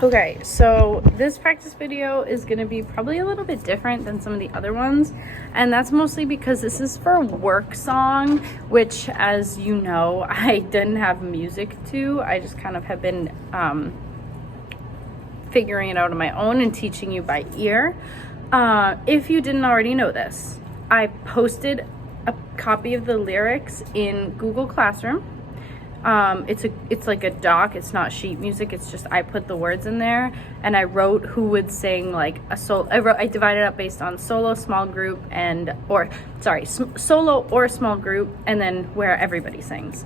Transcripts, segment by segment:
Okay, so this practice video is going to be probably a little bit different than some of the other ones, and that's mostly because this is for a work song, which, as you know, I didn't have music to. I just kind of have been figuring it out on my own and teaching you by ear. If you didn't already know this, I posted a copy of the lyrics in Google Classroom. It's like a doc. It's not sheet music. It's just I put the words in there, and I wrote who would sing like a solo. I divided it up based on solo, small group, solo or small group, and then where everybody sings.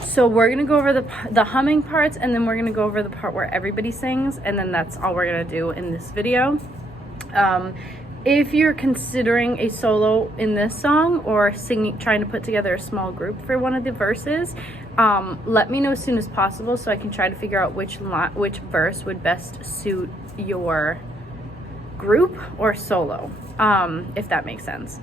So we're gonna go over the humming parts, and then we're gonna go over the part where everybody sings, and then that's all we're gonna do in this video. If you're considering a solo in this song or trying to put together a small group for one of the verses, let me know as soon as possible so I can try to figure out which verse would best suit your group or solo, if that makes sense.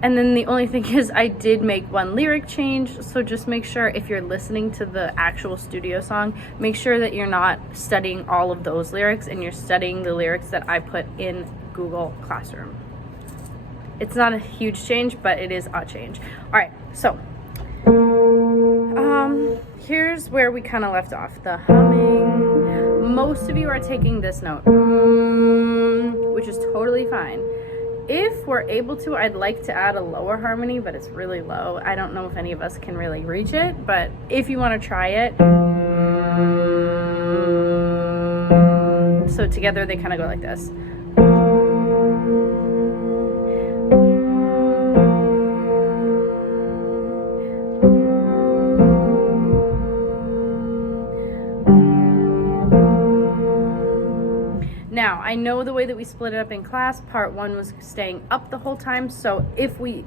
And then the only thing is I did make one lyric change, so just make sure if you're listening to the actual studio song, make sure that you're not studying all of those lyrics and you're studying the lyrics that I put in Google Classroom. It's not a huge change, but it is a change. All right, so here's where we kind of left off. The humming. Most of you are taking this note, which is totally fine. If we're able to, I'd like to add a lower harmony, but it's really low. I don't know if any of us can really reach it, but if you want to try it. So together they kind of go like this. Now, I know the way that we split it up in class, part one was staying up the whole time, so if we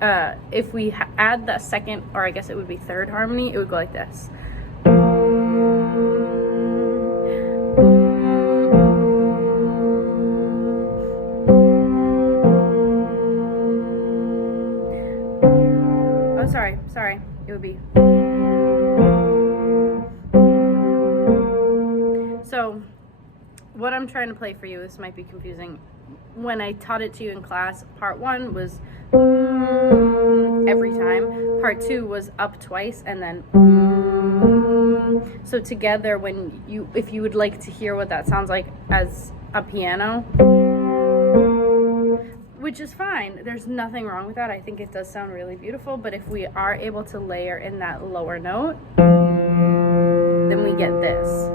add the second, or I guess it would be third harmony, it would go like this. Oh, sorry, it would be. So, what I'm trying to play for you, this might be confusing. When I taught it to you in class, part one was every time. Part two was up twice and then so together, if you would like to hear what that sounds like as a piano, which is fine. There's nothing wrong with that. I think it does sound really beautiful, but if we are able to layer in that lower note, then we get this.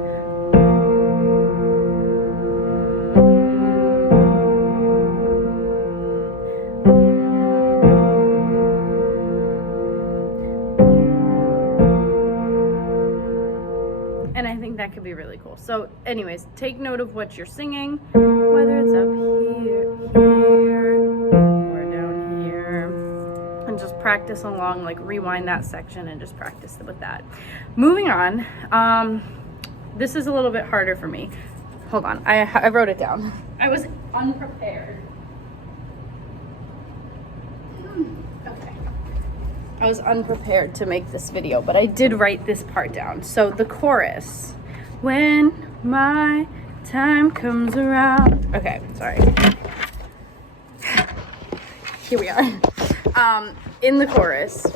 And I think that could be really cool. So anyways, take note of what you're singing, whether it's up here, or down here, and just practice along, like rewind that section and just practice with that. Moving on, this is a little bit harder for me. Hold on, I wrote it down. I was unprepared. Okay. I was unprepared to make this video, but I did write this part down. So the chorus, when my time comes around. Okay, sorry. Here we are. In the chorus,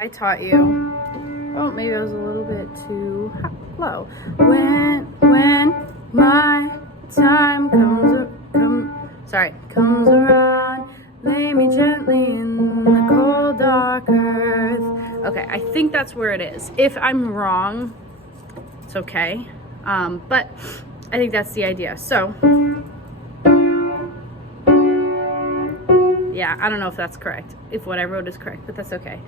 I taught you, oh, maybe I was a little bit too low. When my time comes around, lay me gently in the cold dark earth. Okay, I think that's where it is. If I'm wrong, it's okay. But I think that's the idea. So, yeah, I don't know if that's correct, if what I wrote is correct, but that's okay.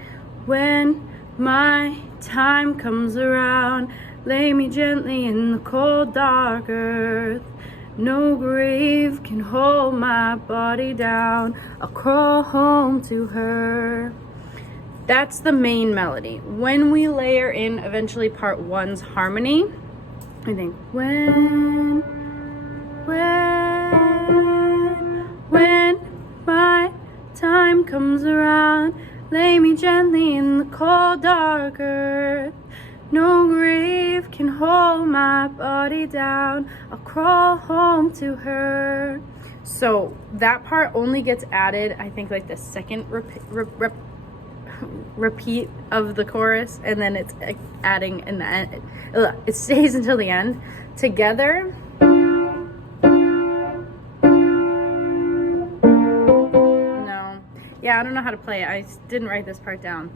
When my time comes around, lay me gently in the cold dark earth. No grave can hold my body down. I'll crawl home to her. That's the main melody. When we layer in eventually part one's harmony, I think when my time comes around, lay me gently in the cold dark earth. No grave can hold my body down, I'll crawl home to her. So that part only gets added, I think, like the second repeat of the chorus, and then it's adding in the end. It stays until the end. Together, no, yeah, I don't know how to play it. I didn't write this part down,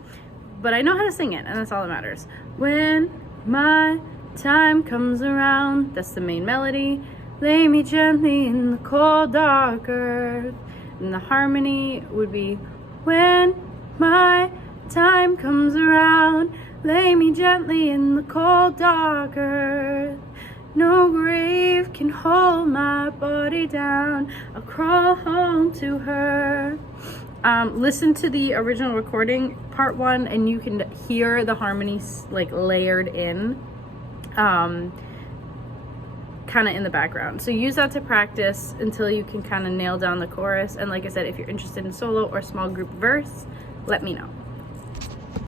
but I know how to sing it, and that's all that matters. When my time comes around, that's the main melody. Lay me gently in the cold dark earth. And the harmony would be, when my time comes around, lay me gently in the cold dark earth. No grave can hold my body down, I'll crawl home to her. Listen to the original recording, part 1, and you can hear the harmonies like layered in, kind of in the background. So use that to practice until you can kind of nail down the chorus. And like I said, if you're interested in solo or small group verse, let me know.